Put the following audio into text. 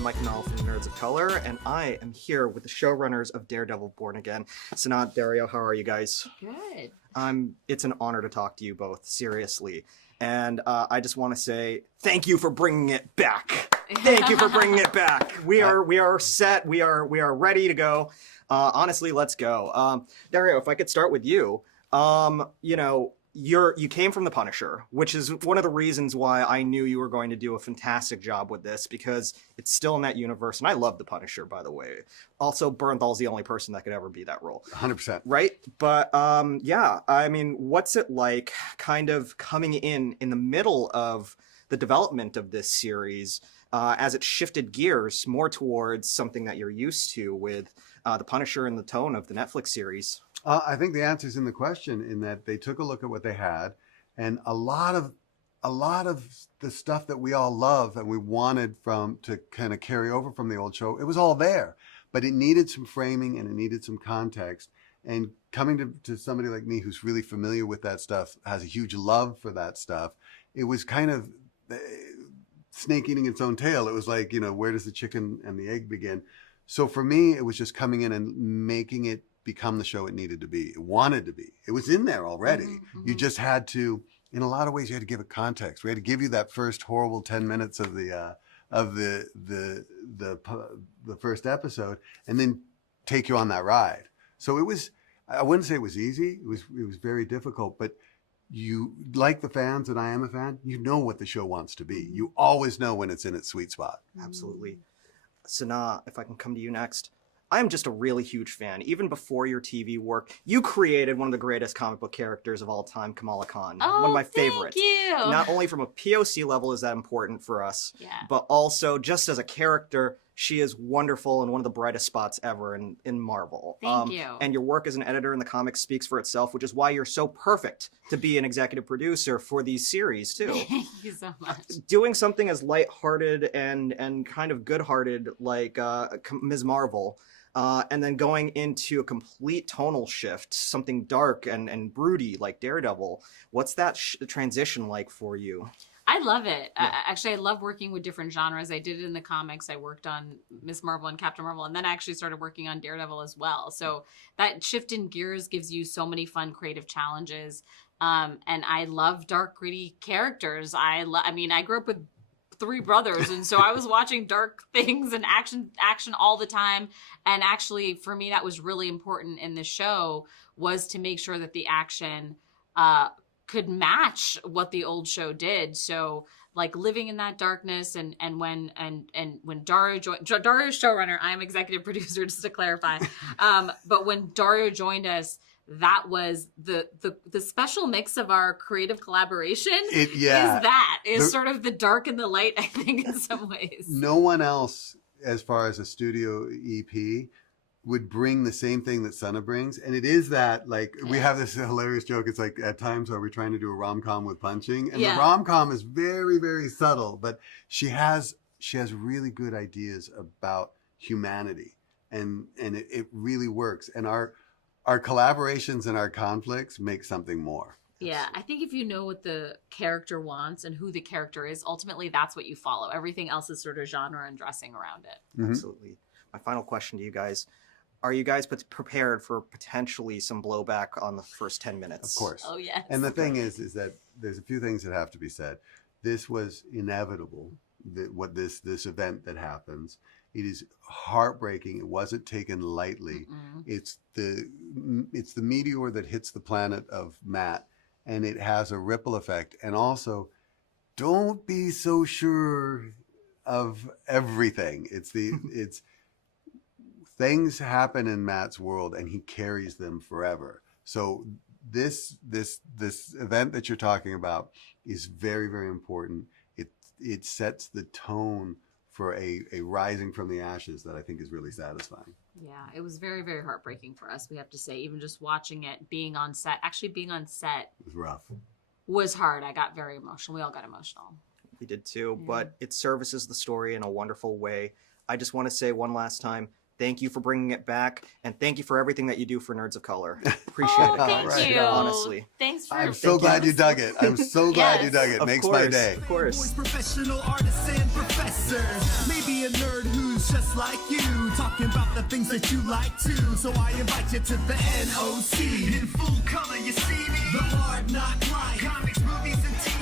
I'm Mike Mel from Nerds of Color, and I am here with the showrunners of Daredevil Born Again. Amanat, Dario, how are you guys? Good. It's an honor to talk to you both, seriously. And I just want to say thank you for bringing it back. Thank you for bringing it back. We are set. We are ready to go. Honestly, let's go. Dario, if I could start with you. You came from The Punisher, which is one of the reasons why I knew you were going to do a fantastic job with this, because it's still in that universe. And I love The Punisher, by the way. Also, Bernthal's the only person that could ever be that role. 100%. Right? But yeah, I mean, what's it like kind of coming in the middle of the development of this series as it shifted gears more towards something that you're used to with The Punisher and the tone of the Netflix series? I think the answer is in the question, in that they took a look at what they had, and a lot of the stuff that we all love and we wanted to kind of carry over from the old show, it was all there, but it needed some framing and it needed some context. And coming to somebody like me who's really familiar with that stuff, has a huge love for that stuff, it was kind of snake eating its own tail. It was like, where does the chicken and the egg begin? So for me, it was just coming in and making it become the show it needed to be. It wanted to be. It was in there already. Mm-hmm. You just had to, in a lot of ways, you had to give it context. We had to give you that first horrible 10 minutes of the first episode, and then take you on that ride. So it was, I wouldn't say it was easy. It was very difficult, but you, like the fans, and I am a fan, you know what the show wants to be. You always know when it's in its sweet spot. Absolutely. Sana, if I can come to you next. I'm just a really huge fan. Even before your TV work, you created one of the greatest comic book characters of all time, Kamala Khan. Oh, one of my favorites. Thank you. Not only from a POC level is that important for us, yeah, but also just as a character, she is wonderful and one of the brightest spots ever in Marvel. Thank you. And your work as an editor in the comics speaks for itself, which is why you're so perfect to be an executive producer for these series, too. Thank you so much. Doing something as lighthearted and kind of good-hearted like Ms. Marvel, and then going into a complete tonal shift, something dark and broody like Daredevil. What's that transition like for you? I love it. Yeah. Actually, I love working with different genres. I did it in the comics. I worked on Ms. Marvel and Captain Marvel, and then I actually started working on Daredevil as well. So that shift in gears gives you so many fun creative challenges. And I love dark, gritty characters. I grew up with 3 brothers, and so I was watching dark things and action all the time. And actually, for me, that was really important in the show, was to make sure that the action could match what the old show did. So like living in that darkness, and when Dario joined, Dario's showrunner, I'm executive producer, just to clarify. But when Dario joined us, that was the special mix of our creative collaboration. Is sort of the dark and the light, I think, in some ways. No one else, as far as a studio EP, would bring the same thing that Sana brings. And it is that, like, we have this hilarious joke. It's like, at times, are we trying to do a rom-com with punching? And the rom-com is very, very subtle, but she has really good ideas about humanity. And it really works. And our collaborations and our conflicts make something more. Yeah, I think if you know what the character wants and who the character is, ultimately that's what you follow. Everything else is sort of genre and dressing around it. Mm-hmm. Absolutely. My final question to you guys. Are you guys prepared for potentially some blowback on the first 10 minutes? Of course. Oh, yes. And the thing is that there's a few things that have to be said. This was inevitable, this event that happens. It is heartbreaking. It wasn't taken lightly. Mm-mm. It's the meteor that hits the planet of Matt, and it has a ripple effect. And also, don't be so sure of everything. It's things happen in Matt's world, and he carries them forever. So this event that you're talking about is very, very important. It sets the tone for a rising from the ashes that I think is really satisfying. Yeah, it was very, very heartbreaking for us, we have to say. Even just watching it, being on set It was rough. Was hard. I got very emotional. We all got emotional. We did too, but it services the story in a wonderful way. I just want to say one last time, thank you for bringing it back, and thank you for everything that you do for Nerds of Color. Appreciate it, guys. Thank you. Honestly. Thanks for. I'm so glad you dug it. I'm so glad you Yes. dug it. Of Makes course, my day. Of course. Professional artists and professors. Maybe a nerd who just like you, talking about the things that you like too. So I invite you to the NOC. In full color, you see me. The hard knock life, comics, movies, and TV.